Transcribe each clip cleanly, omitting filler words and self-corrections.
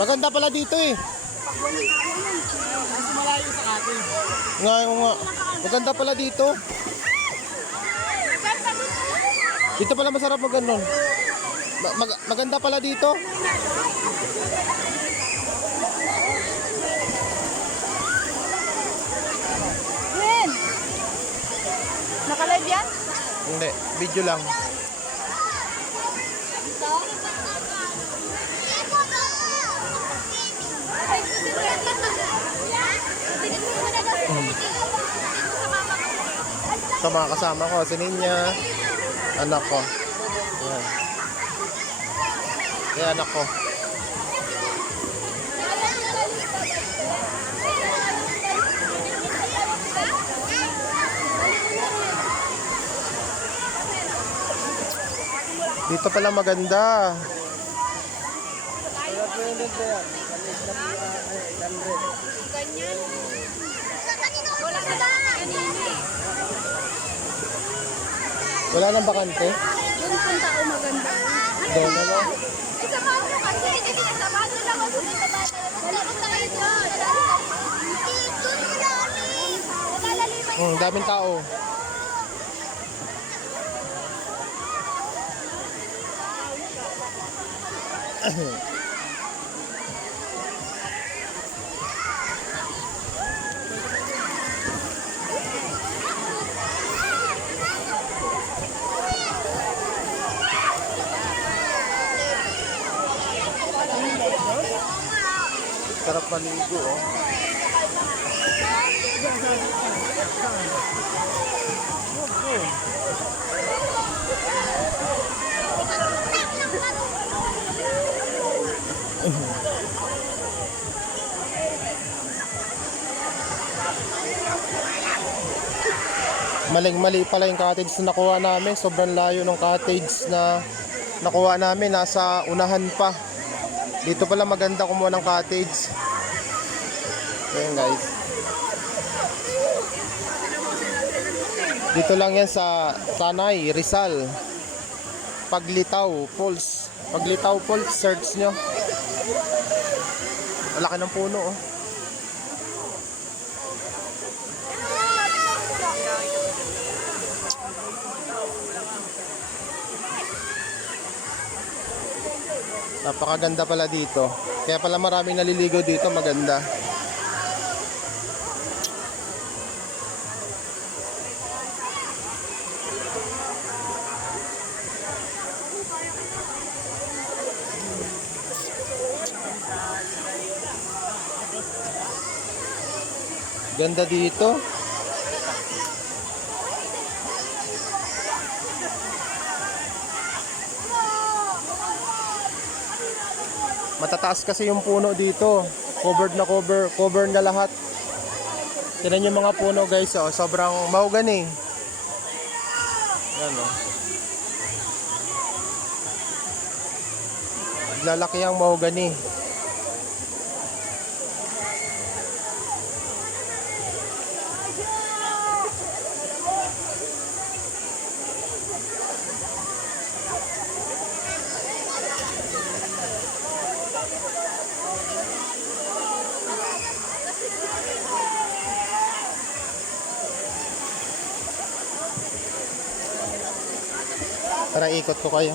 Maganda pala dito eh. Kasi malayo sa atin. Nga, nga. Maganda pala dito. Dito pala masarap mag ganun. Maganda pala dito. Ren! Naka-live yan? Hindi, video lang. Sa mga kasama ko, si Ninya, anak ko. Ayan. Ayan, anak ko. Dito pala maganda. Ganyan. Wala na kanina eh. Wala nang bakante? Doon punta o maganda. Doon na lang. Ay, samahan mo kasi. Kasi samahan mo lang ako sa bata. Dalawang tayo doon. Doon mo namin. Nalalaliman. Daming tao. Sarap maligo, oh. Maling-mali pala yung cottage na nakuha namin. Sobrang layo ng cottage na nakuha namin. Nasa unahan pa. Dito pala maganda kumuha ng cottage. Ayan guys. Dito lang yan sa Tanay, Rizal. Paglitaw Falls. Paglitaw Falls, search nyo. Malaki ng puno, oh. Napakaganda pala dito. Kaya pala maraming naliligo dito, maganda. Ganda dito. Matataas kasi yung puno dito. Covered na cover na lahat. Tingnan yung mga puno guys, oh, sobrang mahogany. Yan, oh. Lalaki ang mahogany. Tara, ikot ko kayo.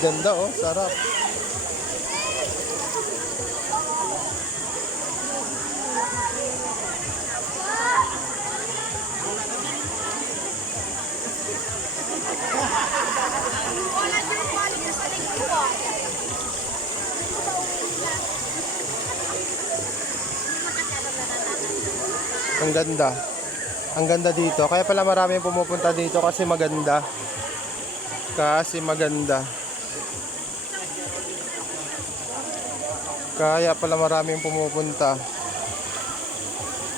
Ganda, oh, sarap. Ang ganda. Ang ganda dito. Kaya pala maraming pumupunta dito kasi maganda. Kasi maganda. Kaya pala maraming pumupunta.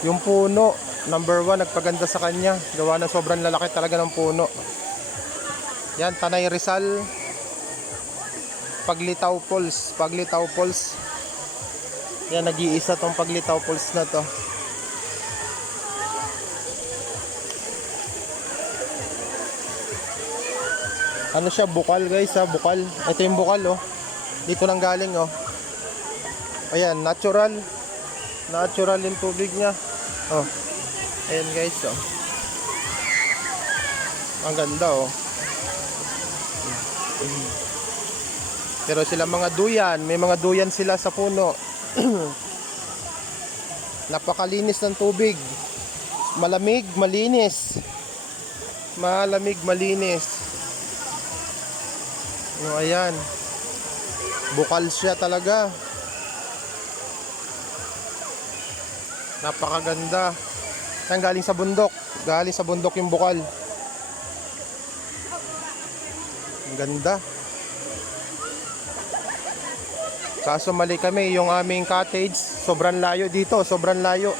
Yung puno, number 1, nagpaganda sa kanya. Gawa na sobrang lalaki talaga ng puno. Yan, Tanay Rizal. Paglitaw Falls. Paglitaw Falls. Yan, nag-iisa tong Paglitaw Falls na to. Ano siya, bukal guys ha, bukal. Ito yung bukal oh. Dito nang galing oh. Ayan, natural. Natural yung tubig niya. Oh. Ayan guys oh. Ang ganda oh. Pero sila mga duyan, may mga duyan sila sa puno. Napakalinis ng tubig. Malamig, malinis. Malamig, malinis. Oh, ayan. Bukal siya talaga. Napakaganda. Yan, galing sa bundok. Galing sa bundok yung bukal. Ang ganda. Kaso mali kami, yung aming cottage, sobrang layo dito, sobrang layo.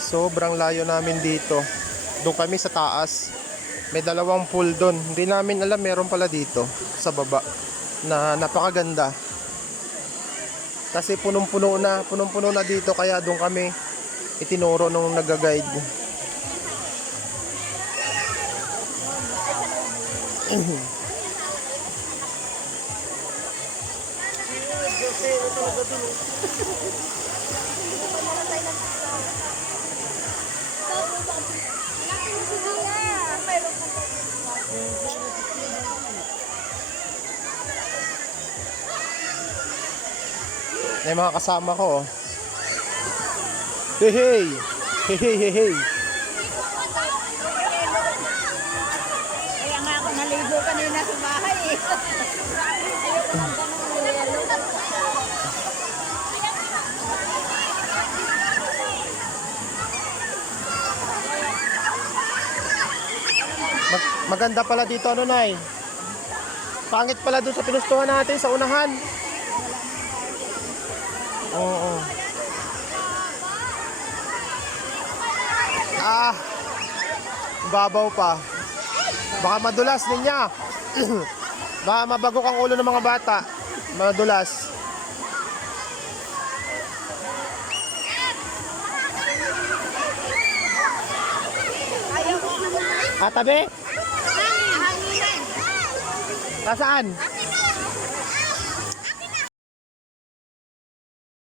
Sobrang layo namin dito. Doon kami sa taas. May dalawang pool doon. Hindi namin alam, meron pala dito sa baba na napakaganda. Kasi punong-puno na dito, kaya doon kami itinuro nung nag-guide. May mga kasama ko oh. Hey hey! Hey hey hey hey! Kaya nga ako naligo kanina sa bahay eh. Maganda pala dito ano Nay? Pangit pala doon sa pinustuhan natin sa unahan. Oo. Ah, babaw pa. Baka madulas niya. Baka mabagok ang ulo ng mga bata. Madulas. Atabi? Nasaan?